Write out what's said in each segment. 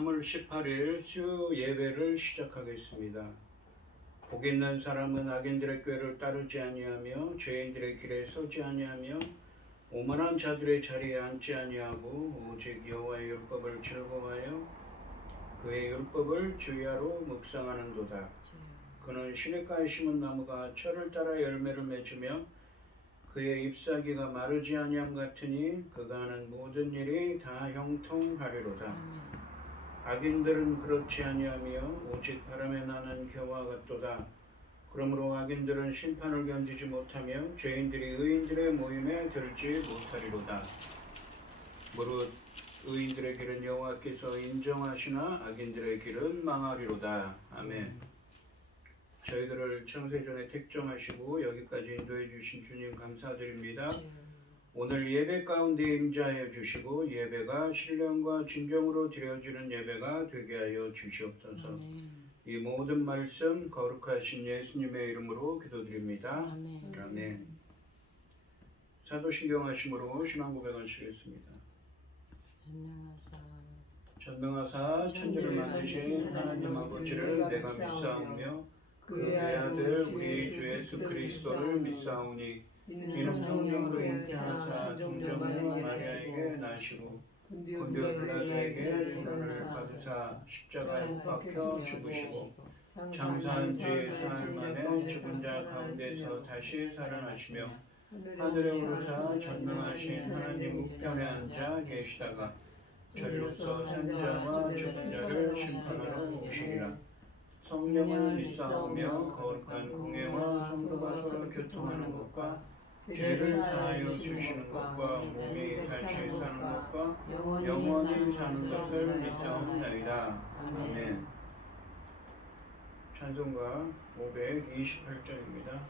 3월 18일 수 예배를 시작하겠습니다. 복 있는 사람은 악인들의 꾀를 따르지 아니하며 죄인들의 길에 서지 아니하며 오만한 자들의 자리에 앉지 아니하고 오직 여호와의 율법을 즐거워하여 그의 율법을 주야로 묵상하는도다. 그는 시냇가에 심은 나무가 철을 따라 열매를 맺으며 그의 잎사귀가 마르지 아니함 같으니 그가 하는 모든 일이 다 형통하리로다. 악인들은 그렇지 아니하며 오직 바람에 나는 겨와 같도다. 그러므로 악인들은 심판을 견디지 못하며 죄인들이 의인들의 모임에 들지 못하리로다. 무릇 의인들의 길은 여호와께서 인정하시나 악인들의 길은 망하리로다. 아멘. 저희들을 창세전에 택정하시고 여기까지 인도해 주신 주님 감사드립니다. 오늘 예배 가운데 임재하여 주시고 예배가 신령과 진정으로 드려지는 예배가 되게 하여 주시옵소서. 이 모든 말씀 거룩하신 예수님의 이름으로 기도드립니다. 아멘. 사도신경 하심으로 신앙 고백하시겠습니다. 전능하사 천지를 만드신 하나님 아버지를 내가 믿사오며 그의 아들 우리 주 예수 그리스도를 믿사오니 이는 성령으로 잉태하사 동정녀 마리아에게 나시고 본디오 빌라도에게 고난을 받으사 십자가에 못 박혀 죽으시고 장사한 지 사흘 만에 죽은 자 가운데서 다시 살아나시며 하늘에 오르사 전능하신 하나님 우편에 앉아 계시다가 저리로서 산자와 죽은 자를 심판하러 오시리라. 성령을 믿사오며 거룩한 공예와 성도가 서로 교통하는 것과 죄를 사하여 주시는 것과 몸이 다시 사는 것과 영원히 사는 것을 믿사옵나이다. 아멘. 찬송가 528장입니다.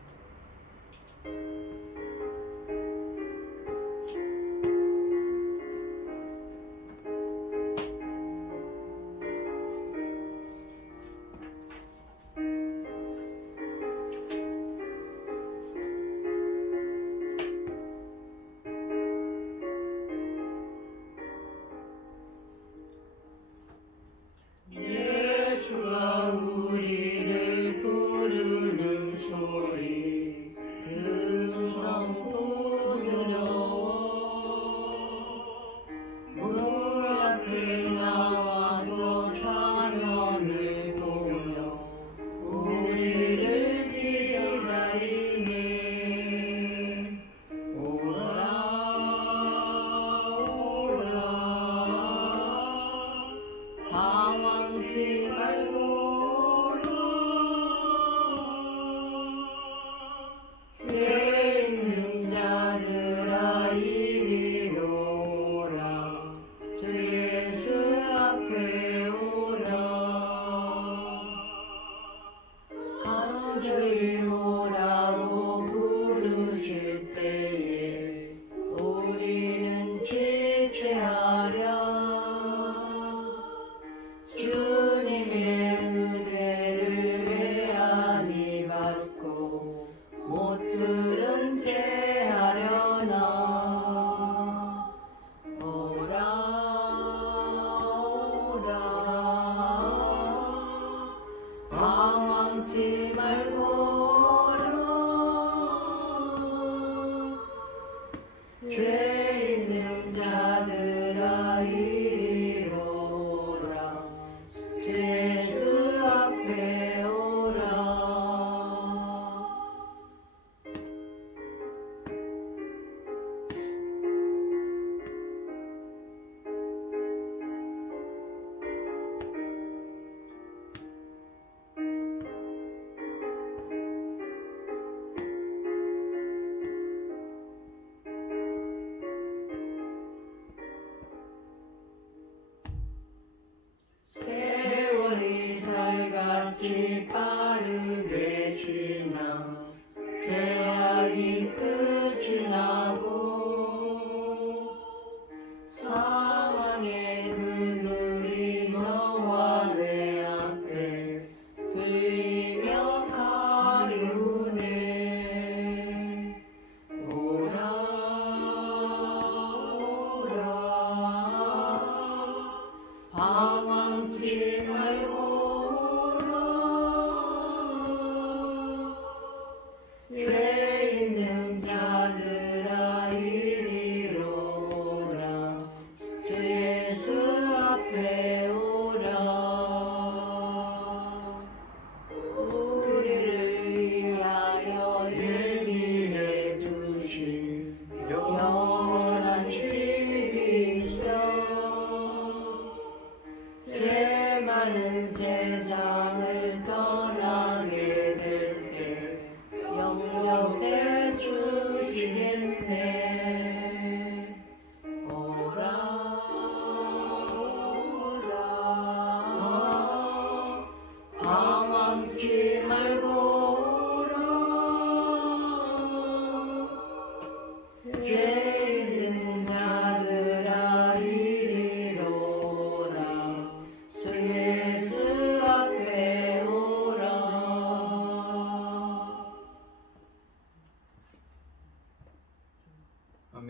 세월이 빠르게 지나 쾌락이 끝이 나고 사망의 그늘이 너와 내 앞에 들리며 가리우네. 오라 오라 방황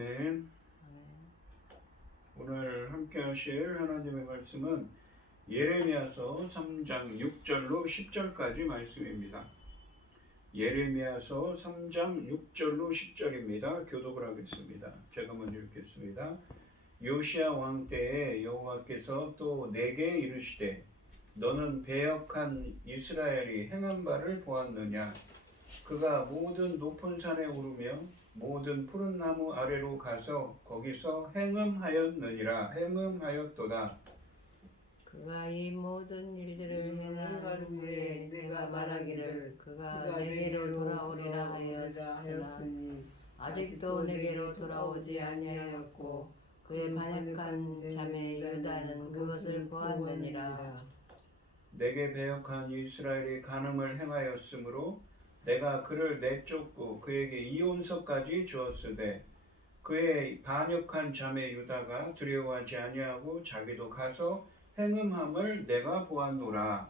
아멘. 오늘 함께 하실 하나님의 말씀은 예레미야서 3장 6절로 10절까지 말씀입니다. 예레미야서 3장 6절로 10절입니다. 교독을 하겠습니다. 제가 먼저 읽겠습니다. 요시야 왕 때에 여호와께서 또 내게 이르시되 너는 배역한 이스라엘이 행한 바를 보았느냐. 그가 모든 높은 산에 오르며 모든 푸른 나무 아래로 가서 거기서 행음하였느니라. 행음하였도다. 그가 이 모든 일들을 행한 후에 내가 말하기를 그가 내게로 돌아오리라 하였으니 아직도 내게로 돌아오지 아니하였고 그의 반역한 자매 유다는 그것을 보았느니라. 내게 배역한 이스라엘이 간음을 행하였으므로 내가 그를 내쫓고 그에게 이혼서까지 주었으되 그의 반역한 자매 유다가 두려워하지 아니하고 자기도 가서 행음함을 내가 보았노라.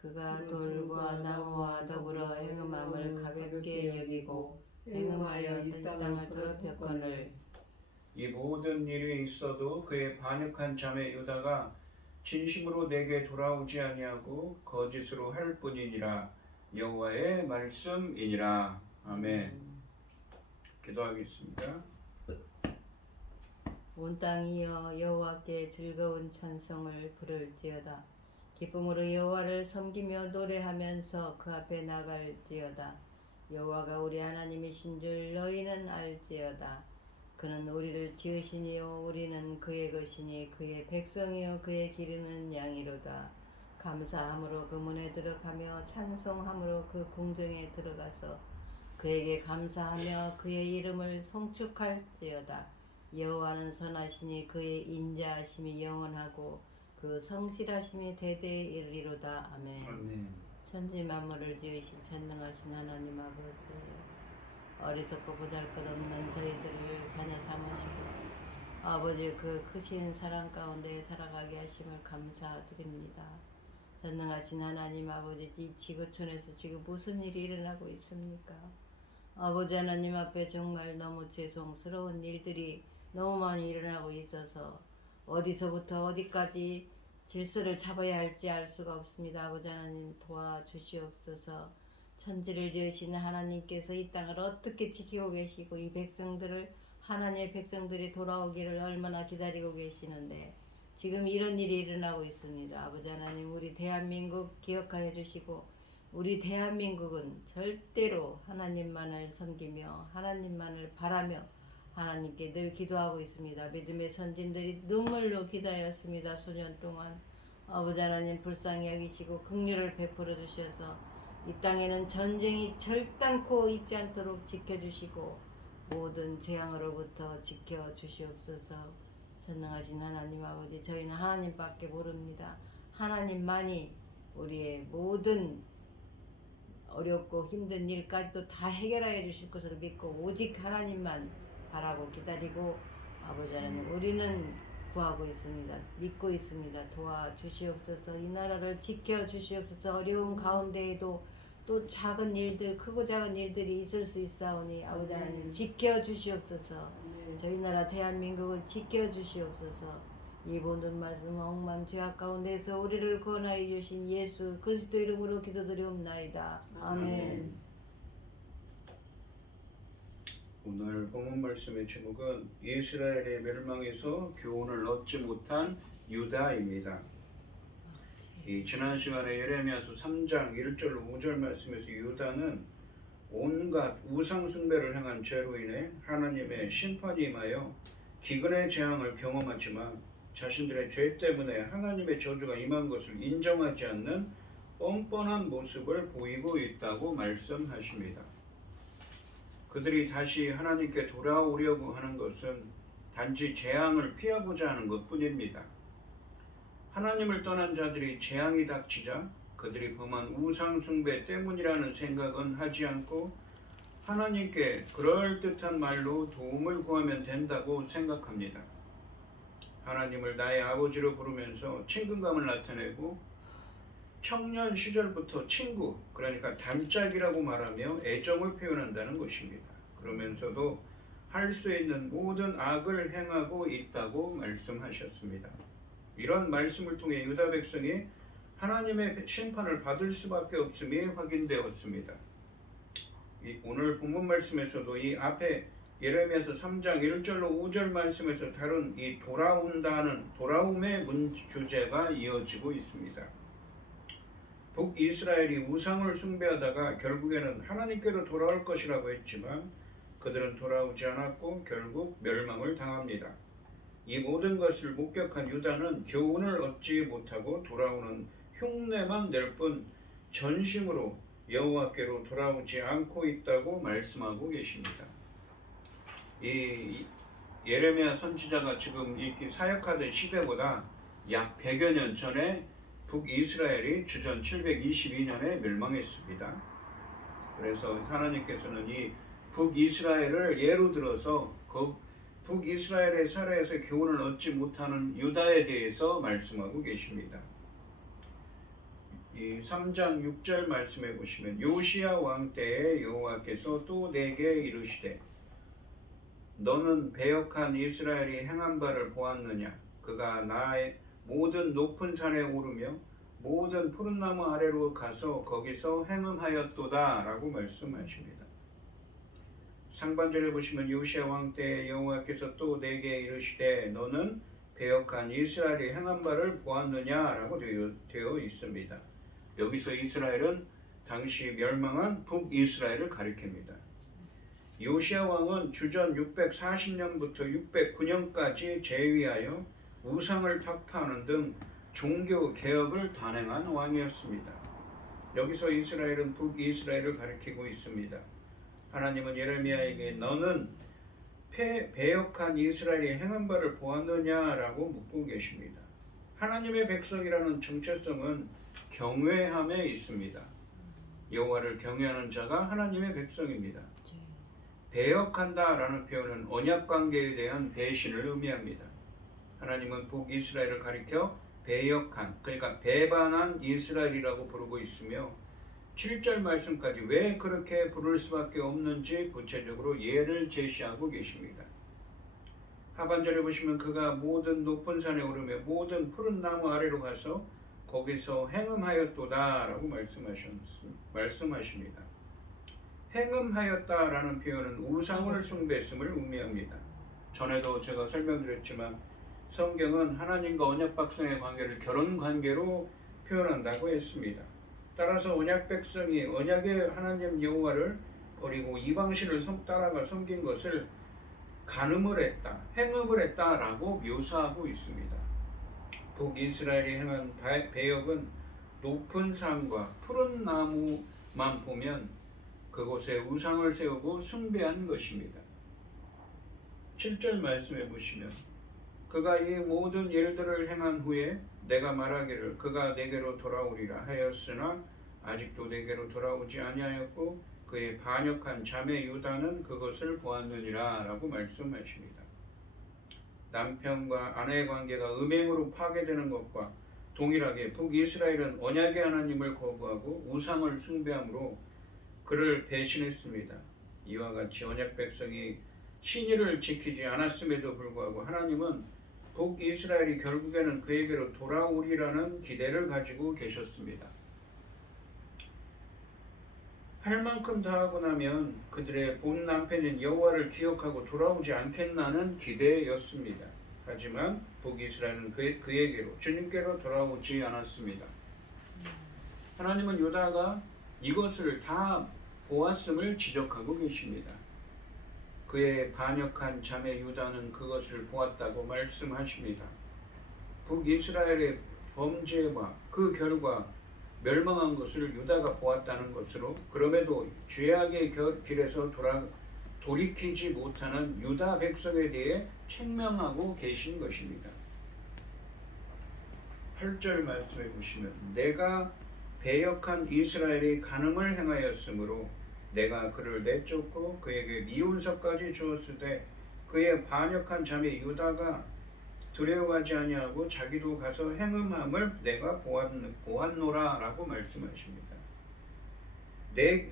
그가 돌과 나무와 더불어 행음함을 가볍게 여기고 행음하여 이 땅을 더럽혔거늘 이 모든 일이 있어도 그의 반역한 자매 유다가 진심으로 내게 돌아오지 아니하고 거짓으로 할 뿐이니라. 여호와의 말씀이니라. 아멘. 기도하겠습니다. 온 땅이여 여호와께 즐거운 찬송을 부를지어다. 기쁨으로 여호와를 섬기며 노래하면서 그 앞에 나갈지어다. 여호와가 우리 하나님이신 줄 너희는 알지어다. 그는 우리를 지으시니요 우리는 그의 것이니 그의 백성이요 그의 기르는 양이로다. 감사함으로 그 문에 들어가며 찬송함으로 그 궁정에 들어가서 그에게 감사하며 그의 이름을 송축할지어다. 여호와는 선하시니 그의 인자하심이 영원하고 그 성실하심이 대대에 이르리로다. 아멘. 아멘. 천지 만물을 지으신 전능하신 하나님 아버지, 어리석고 보잘것없는 저희들을 자녀 삼으시고 아버지 그 크신 사랑 가운데 살아가게 하심을 감사드립니다. 전능하신 하나님 아버지, 이 지구촌에서 지금 무슨 일이 일어나고 있습니까? 아버지 하나님 앞에 정말 너무 죄송스러운 일들이 너무 많이 일어나고 있어서 어디서부터 어디까지 질서를 잡아야 할지 알 수가 없습니다. 아버지 하나님 도와주시옵소서. 천지를 지으시는 하나님께서 이 땅을 어떻게 지키고 계시고 이 백성들을 하나님의 백성들이 돌아오기를 얼마나 기다리고 계시는데 지금 이런 일이 일어나고 있습니다. 아버지 하나님 우리 대한민국 기억하여 주시고 우리 대한민국은 절대로 하나님만을 섬기며 하나님만을 바라며 하나님께 늘 기도하고 있습니다. 믿음의 선진들이 눈물로 기다렸습니다. 수년 동안 아버지 하나님 불쌍히 여기시고 긍휼을 베풀어 주셔서 이 땅에는 전쟁이 절단코 있지 않도록 지켜주시고 모든 재앙으로부터 지켜주시옵소서. 전능하신 하나님 아버지, 저희는 하나님밖에 모릅니다. 하나님만이 우리의 모든 어렵고 힘든 일까지도 다 해결하여 주실 것을 믿고 오직 하나님만 바라고 기다리고 아버지 하나님 우리는 구하고 있습니다. 믿고 있습니다. 도와주시옵소서. 이 나라를 지켜주시옵소서. 어려운 가운데에도 또 작은 일들 크고 작은 일들이 있을 수 있사오니 아버지 하나님 지켜주시옵소서. 저희 나라 대한민국을 지켜주시옵소서. 이 모든 말씀 억만 죄악 가운데서 우리를 구원하여 주신 예수 그리스도 이름으로 기도드리옵나이다. 아멘. 오늘 본문 말씀의 제목은 이스라엘의 멸망에서 교훈을 얻지 못한 유다입니다. 이 지난 시간에 예레미야서 3장 1절로 5절 말씀에서 유다는 온갖 우상 숭배를 행한 죄로 인해 하나님의 심판이 임하여 기근의 재앙을 경험하지만 자신들의 죄 때문에 하나님의 저주가 임한 것을 인정하지 않는 뻔뻔한 모습을 보이고 있다고 말씀하십니다. 그들이 다시 하나님께 돌아오려고 하는 것은 단지 재앙을 피하고자 하는 것뿐입니다. 하나님을 떠난 자들이 재앙이 닥치자 그들이 범한 우상 숭배 때문이라는 생각은 하지 않고 하나님께 그럴듯한 말로 도움을 구하면 된다고 생각합니다. 하나님을 나의 아버지로 부르면서 친근감을 나타내고 청년 시절부터 친구, 그러니까 단짝이라고 말하며 애정을 표현한다는 것입니다. 그러면서도 할 수 있는 모든 악을 행하고 있다고 말씀하셨습니다. 이런 말씀을 통해 유다 백성이 하나님의 심판을 받을 수밖에 없음이 확인되었습니다. 오늘 본문 말씀에서도 이 앞에 예레미야서 3장 1절로 5절 말씀에서 다룬 이 돌아온다는 돌아옴의 주제가 이어지고 있습니다. 북이스라엘이 우상을 숭배하다가 결국에는 하나님께로 돌아올 것이라고 했지만 그들은 돌아오지 않았고 결국 멸망을 당합니다. 이 모든 것을 목격한 유다는 교훈을 얻지 못하고 돌아오는 흉내만 낼 뿐 전심으로 여호와께로 돌아오지 않고 있다고 말씀하고 계십니다. 이 예레미야 선지자가 지금 이렇게 사역하던 시대보다 약 100여 년 전에 북이스라엘이 주전 722년에 멸망했습니다. 그래서 하나님께서는 이 북이스라엘을 예로 들어서 그 북이스라엘의 사례에서 교훈을 얻지 못하는 유다에 대해서 말씀하고 계십니다. 이 3장 6절 말씀해 보시면 요시야 왕 때에 여호와께서 또 내게 이르시되 너는 배역한 이스라엘이 행한 바를 보았느냐? 그가 나의 모든 높은 산에 오르며 모든 푸른 나무 아래로 가서 거기서 행음하였도다 라고 말씀하십니다. 상반절에 보시면 요시야 왕 때에 여호와께서 또 내게 이르시되 너는 배역한 이스라엘이 행한 바를 보았느냐 라고 되어 있습니다. 여기서 이스라엘은 당시 멸망한 북이스라엘을 가리킵니다. 요시야 왕은 주전 640년부터 609년까지 재위하여 우상을 타파하는 등 종교 개혁을 단행한 왕이었습니다. 여기서 이스라엘은 북이스라엘을 가리키고 있습니다. 하나님은 예레미야에게 너는 배역한 이스라엘이 행한 바를 보았느냐라고 묻고 계십니다. 하나님의 백성이라는 정체성은 경외함에 있습니다. 여호와를 경외하는 자가 하나님의 백성입니다. 배역한다라는 표현은 언약관계에 대한 배신을 의미합니다. 하나님은 북이스라엘을 가리켜 배역한, 그러니까 배반한 이스라엘이라고 부르고 있으며 7절 말씀까지 왜 그렇게 부를 수밖에 없는지 구체적으로 예를 제시하고 계십니다. 하반절에 보시면 그가 모든 높은 산에 오르며 모든 푸른 나무 아래로 가서 거기서 행음하였도다 라고 말씀하십니다. 행음하였다라는 표현은 우상을 숭배했음을 의미합니다. 전에도 제가 설명드렸지만 성경은 하나님과 언약 백성의 관계를 결혼 관계로 표현한다고 했습니다. 따라서 언약 백성이 언약의 하나님 여호와를 버리고 이방신을 따라가 섬긴 것을 간음을 했다, 행음을 했다라고 묘사하고 있습니다. 북이스라엘이 행한 배역은 높은 산과 푸른 나무만 보면 그곳에 우상을 세우고 숭배한 것입니다. 7절 말씀해 보시면 그가 이 모든 일들을 행한 후에 내가 말하기를 그가 내게로 돌아오리라 하였으나 아직도 내게로 돌아오지 아니하였고 그의 반역한 자매 유다는 그것을 보았느니라 라고 말씀하십니다. 남편과 아내의 관계가 음행으로 파괴되는 것과 동일하게 북이스라엘은 언약의 하나님을 거부하고 우상을 숭배함으로 그를 배신했습니다. 이와 같이 언약 백성이 신의를 지키지 않았음에도 불구하고 하나님은 북이스라엘이 결국에는 그에게로 돌아오리라는 기대를 가지고 계셨습니다. 할 만큼 다 하고 나면 그들의 본 남편인 여호와를 기억하고 돌아오지 않겠나는 기대였습니다. 하지만 북이스라엘은 그에게로 주님께로 돌아오지 않았습니다. 하나님은 유다가 이것을 다 보았음을 지적하고 계십니다. 그의 반역한 자매 유다는 그것을 보았다고 말씀하십니다. 북이스라엘의 범죄와 그 결과 멸망한 것을 유다가 보았다는 것으로 그럼에도 죄악의 길에서 돌이키지 못하는 유다 백성에 대해 책명하고 계신 것입니다. 8절 말씀해 보시면 내가 배역한 이스라엘이 간음을 행하였으므로 내가 그를 내쫓고 그에게 미운석까지 주었으되 그의 반역한 자매 유다가 두려워하지 아니하고 자기도 가서 행음함을 내가 보았노라 라고 말씀하십니다.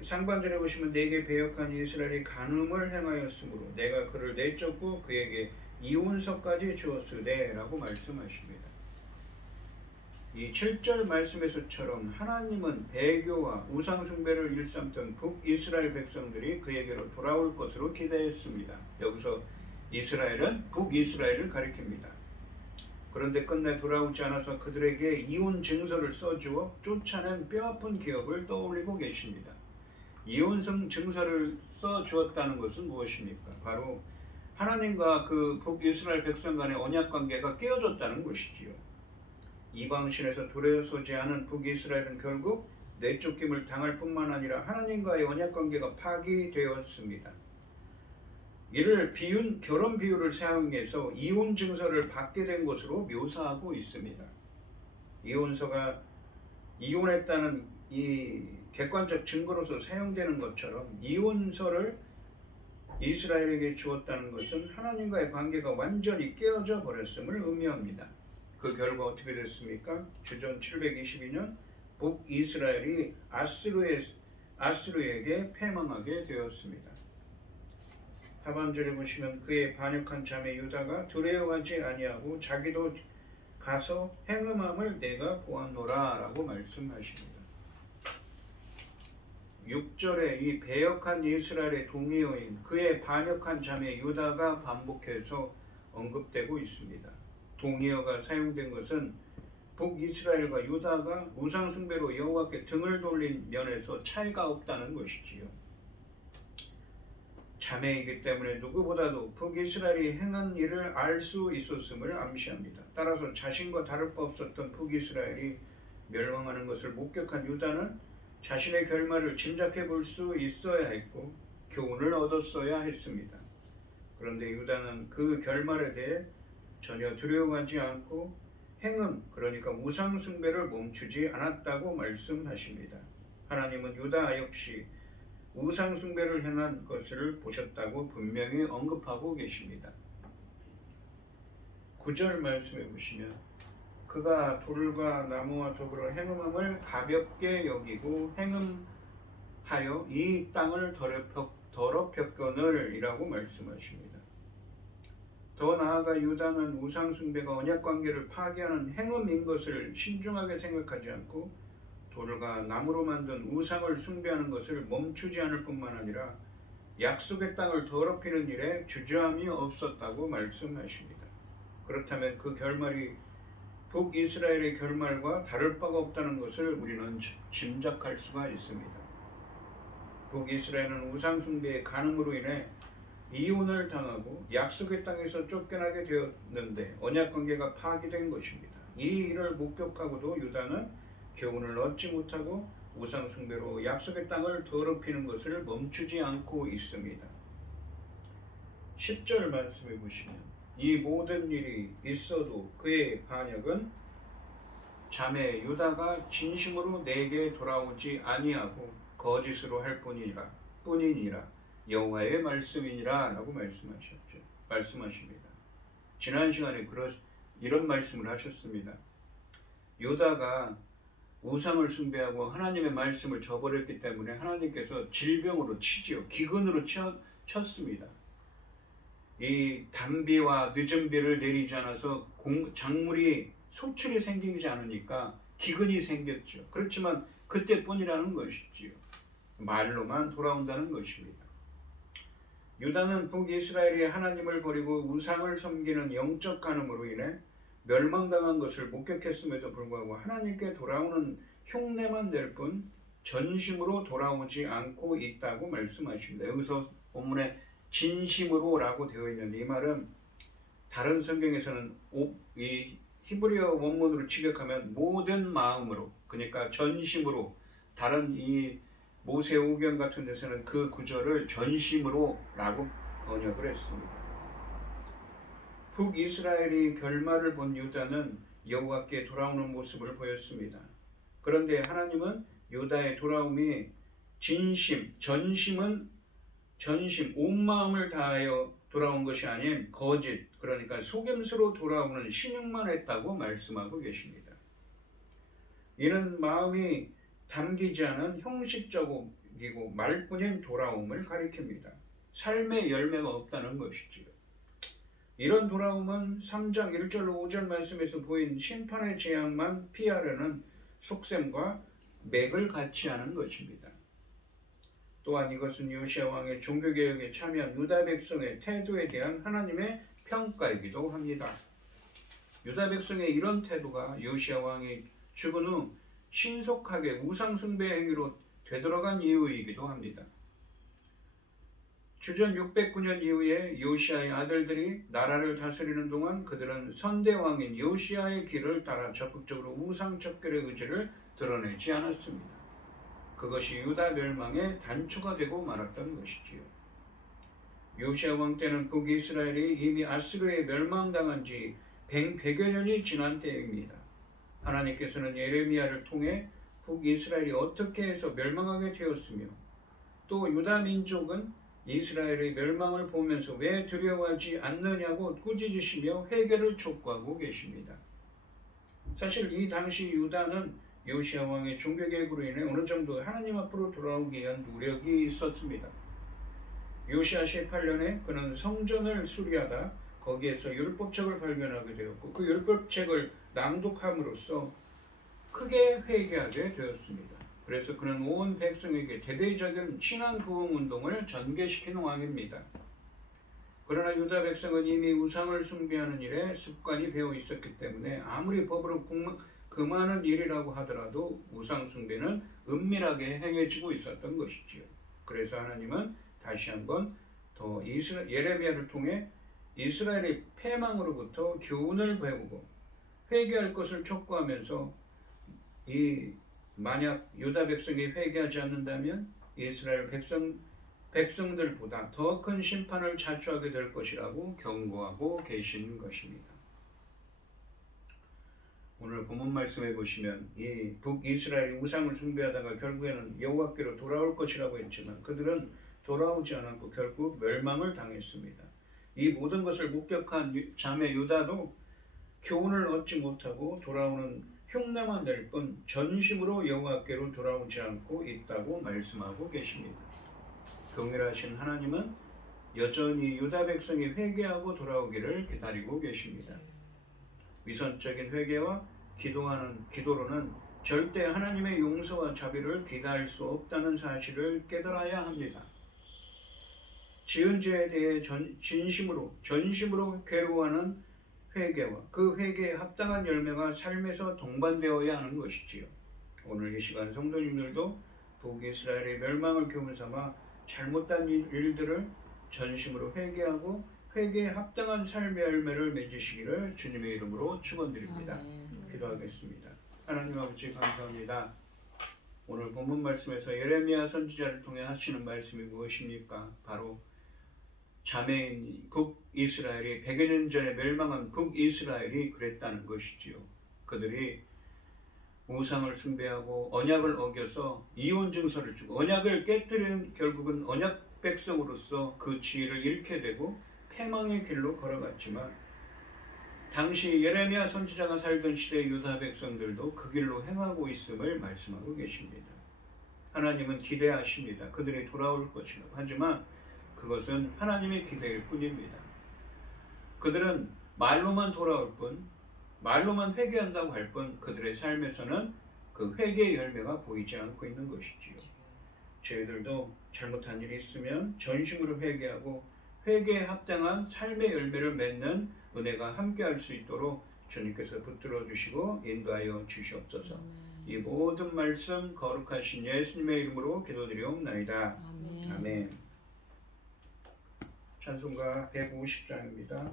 상반절에 보시면 내게 배역한 이스라엘이 간음을 행하였으므로 내가 그를 내쫓고 그에게 이혼서까지 주었으되 라고 말씀하십니다. 이 7절 말씀에서처럼 하나님은 배교와 우상숭배를 일삼던 북이스라엘 백성들이 그에게로 돌아올 것으로 기대했습니다. 여기서 이스라엘은 북이스라엘을 가리킵니다. 그런데 끝내 돌아오지 않아서 그들에게 이혼 증서를 써주어 쫓아낸 뼈아픈 기억을 떠올리고 계십니다. 이혼 증서를 써주었다는 것은 무엇입니까? 바로 하나님과 그 북이스라엘 백성 간의 언약 관계가 깨어졌다는 것이지요. 이방신에서 들어서지 않은 북이스라엘은 결국 내쫓김을 당할 뿐만 아니라 하나님과의 언약 관계가 파기되었습니다. 이를 결혼 비유를 사용해서 이혼 증서를 받게 된 것으로 묘사하고 있습니다. 이혼서가 이혼했다는 이 객관적 증거로서 사용되는 것처럼 이혼서를 이스라엘에게 주었다는 것은 하나님과의 관계가 완전히 깨어져 버렸음을 의미합니다. 그 결과 어떻게 됐습니까? 주전 722년 북이스라엘이 아스루에게 패망하게 되었습니다. 하반절에 보시면 그의 반역한 자매 유다가 두려워하지 아니하고 자기도 가서 행음함을 내가 보았노라 라고 말씀하십니다. 6절에 이 배역한 이스라엘의 동의어인 그의 반역한 자매 유다가 반복해서 언급되고 있습니다. 동의어가 사용된 것은 북이스라엘과 유다가 우상숭배로 여호와께 등을 돌린 면에서 차이가 없다는 것이지요. 자매이기 때문에 누구보다도 북이스라엘이 행한 일을 알 수 있었음을 암시합니다. 따라서 자신과 다를 바 없었던 북이스라엘이 멸망하는 것을 목격한 유다는 자신의 결말을 짐작해 볼 수 있어야 했고 교훈을 얻었어야 했습니다. 그런데 유다는 그 결말에 대해 전혀 두려워하지 않고 행음, 그러니까 우상 숭배를 멈추지 않았다고 말씀하십니다. 하나님은 유다 역시 우상 숭배를 행한 것을 보셨다고 분명히 언급하고 계십니다. 9절 말씀해 보시면 그가 돌과 나무와 더불어 행음함을 가볍게 여기고 행음하여 이 땅을 더럽혔거늘 이라고 말씀하십니다. 더 나아가 유다는 우상 숭배가 언약 관계를 파괴하는 행음인 것을 신중하게 생각하지 않고 돌과 나무로 만든 우상을 숭배하는 것을 멈추지 않을 뿐만 아니라 약속의 땅을 더럽히는 일에 주저함이 없었다고 말씀하십니다. 그렇다면 그 결말이 북이스라엘의 결말과 다를 바가 없다는 것을 우리는 짐작할 수가 있습니다. 북이스라엘은 우상 숭배의 간음으로 인해 이혼을 당하고 약속의 땅에서 쫓겨나게 되었는데 언약 관계가 파기된 것입니다. 이 일을 목격하고도 유다는 교훈을 얻지 못하고 우상 숭배로 약속의 땅을 더럽히는 것을 멈추지 않고 있습니다. 10절 말씀해 보시면 이 모든 일이 있어도 그의 반역은 자매 유다가 진심으로 내게 돌아오지 아니하고 거짓으로 할 뿐이니라 여호와의 말씀이니라 라고 말씀하십니다. 지난 시간에 이런 말씀을 하셨습니다. 유다가 우상을 숭배하고 하나님의 말씀을 저버렸기 때문에 하나님께서 질병으로 치지요. 기근으로 쳤습니다. 이 단비와 늦은 비를 내리지 않아서 작물이 소출이 생기지 않으니까 기근이 생겼죠. 그렇지만 그때뿐이라는 것이지요. 말로만 돌아온다는 것입니다. 유다는 북이스라엘이 하나님을 버리고 우상을 섬기는 영적 간음으로 인해 멸망당한 것을 목격했음에도 불구하고 하나님께 돌아오는 흉내만 낼 뿐 전심으로 돌아오지 않고 있다고 말씀하십니다. 여기서 본문에 진심으로라고 되어 있는데 이 말은 다른 성경에서는 이 히브리어 원문으로 직역하면 모든 마음으로, 그러니까 전심으로, 다른 이 모세오경 같은 데서는 그 구절을 전심으로라고 번역을 했습니다. 북이스라엘이 결말을 본 유다는 여호와께 돌아오는 모습을 보였습니다. 그런데 하나님은 유다의 돌아옴이 전심, 온 마음을 다하여 돌아온 것이 아닌 거짓, 그러니까 속임수로 돌아오는 신용만 했다고 말씀하고 계십니다. 이는 마음이 담기지 않은 형식적이고 이고 말뿐인 돌아옴을 가리킵니다. 삶의 열매가 없다는 것이지요. 이런 돌아옴은 3장 1절로 5절 말씀에서 보인 심판의 재앙만 피하려는 속셈과 맥을 같이 하는 것입니다. 또한 이것은 요시야 왕의 종교개혁에 참여한 유다 백성의 태도에 대한 하나님의 평가이기도 합니다. 유다 백성의 이런 태도가 요시야 왕이 죽은 후 신속하게 우상숭배 행위로 되돌아간 이유이기도 합니다. 주전 609년 이후에 요시야의 아들들이 나라를 다스리는 동안 그들은 선대왕인 요시야의 길을 따라 적극적으로 우상척결의 의지를 드러내지 않았습니다. 그것이 유다 멸망의 단초가 되고 말았던 것이지요. 요시야 왕 때는 북이스라엘이 이미 아수르에 멸망당한 지 100여 년이 지난 때입니다. 하나님께서는 예레미야를 통해 북이스라엘이 어떻게 해서 멸망하게 되었으며 또 유다 민족은 이스라엘의 멸망을 보면서 왜 두려워하지 않느냐고 꾸짖으시며 회개를 촉구하고 계십니다. 사실 이 당시 유다는 요시야 왕의 종교개혁으로 인해 어느 정도 하나님 앞으로 돌아오기 위한 노력이 있었습니다. 요시야 18년에 그는 성전을 수리하다 거기에서 율법책을 발견하게 되었고 그 율법책을 낭독함으로써 크게 회개하게 되었습니다. 그래서 그는 온 백성에게 대대적인 신앙 부흥 운동을 전개시킨 왕입니다. 그러나 유다 백성은 이미 우상을 숭배하는 일에 습관이 배어 있었기 때문에 아무리 법으로 금하는 일이라고 하더라도 우상 숭배는 은밀하게 행해지고 있었던 것이지요. 그래서 하나님은 다시 한번 더 예레미야를 통해 이스라엘의 패망으로부터 교훈을 배우고 회개할 것을 촉구하면서 만약 유다 백성이 회개하지 않는다면 이스라엘 백성들보다 더 큰 심판을 자초하게 될 것이라고 경고하고 계신 것입니다. 오늘 본문 말씀에 보시면 이 북이스라엘이 우상을 숭배하다가 결국에는 여호와께로 돌아올 것이라고 했지만 그들은 돌아오지 않았고 결국 멸망을 당했습니다. 이 모든 것을 목격한 자매 유다도 교훈을 얻지 못하고 돌아오는 흉내만 낼 뿐 전심으로 여호와께로 돌아오지 않고 있다고 말씀하고 계십니다. 경멸하신 하나님은 여전히 유다 백성이 회개하고 돌아오기를 기다리고 계십니다. 위선적인 회개와 기도로는 절대 하나님의 용서와 자비를 기대할 수 없다는 사실을 깨달아야 합니다. 지은 죄에 대해 전심으로 괴로워하는 회개와 그 회개에 합당한 열매가 삶에서 동반되어야 하는 것이지요. 오늘 이 시간 성도님들도 북이스라엘의 멸망을 교훈 삼아 잘못된 일들을 전심으로 회개하고 회개에 합당한 삶의 열매를 맺으시기를 주님의 이름으로 축원드립니다. 기도하겠습니다. 하나님 아버지 감사합니다. 오늘 본문 말씀에서 예레미야 선지자를 통해 하시는 말씀이 무엇입니까? 바로 자매인 북이스라엘이 100여 년 전에 멸망한 북이스라엘이 그랬다는 것이지요. 그들이 우상을 숭배하고 언약을 어겨서 이혼 증서를 주고 언약을 깨뜨린 결국은 언약 백성으로서 그 지위를 잃게 되고 패망의 길로 걸어갔지만 당시 예레미야 선지자가 살던 시대 유다 백성들도 그 길로 행하고 있음을 말씀하고 계십니다. 하나님은 기대하십니다. 그들이 돌아올 것이라고. 하지만 그것은 하나님의 기대일 뿐입니다. 그들은 말로만 돌아올 뿐, 말로만 회개한다고 할 뿐 그들의 삶에서는 그 회개의 열매가 보이지 않고 있는 것이지요. 저희들도 잘못한 일이 있으면 전심으로 회개하고 회개에 합당한 삶의 열매를 맺는 은혜가 함께할 수 있도록 주님께서 붙들어 주시고 인도하여 주시옵소서. 이 모든 말씀 거룩하신 예수님의 이름으로 기도드리옵나이다. 아멘. 찬송가 150장입니다.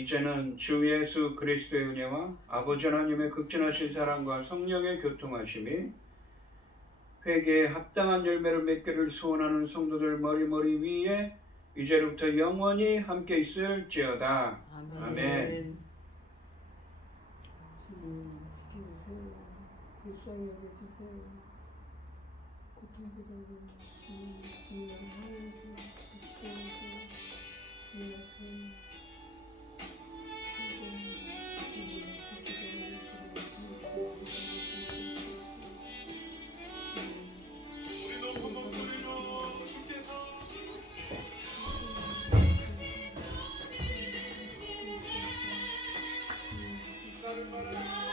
이제는 주 예수 그리스도의 은혜와 아버지 하나님의 극진하신 사랑과 성령의 교통하심이 회개에 합당한 열매를 맺기를 소원하는 성도들 머리머리 위에 이제부터 영원히 함께 있을지어다. 아멘. 주님 지켜주세요. 불쌍히 여겨주세요. 고통보다도 주님을 하나님께 지켜주세요. 주님 앞에 우리 높은 목소리로 주께서 나를 바라시고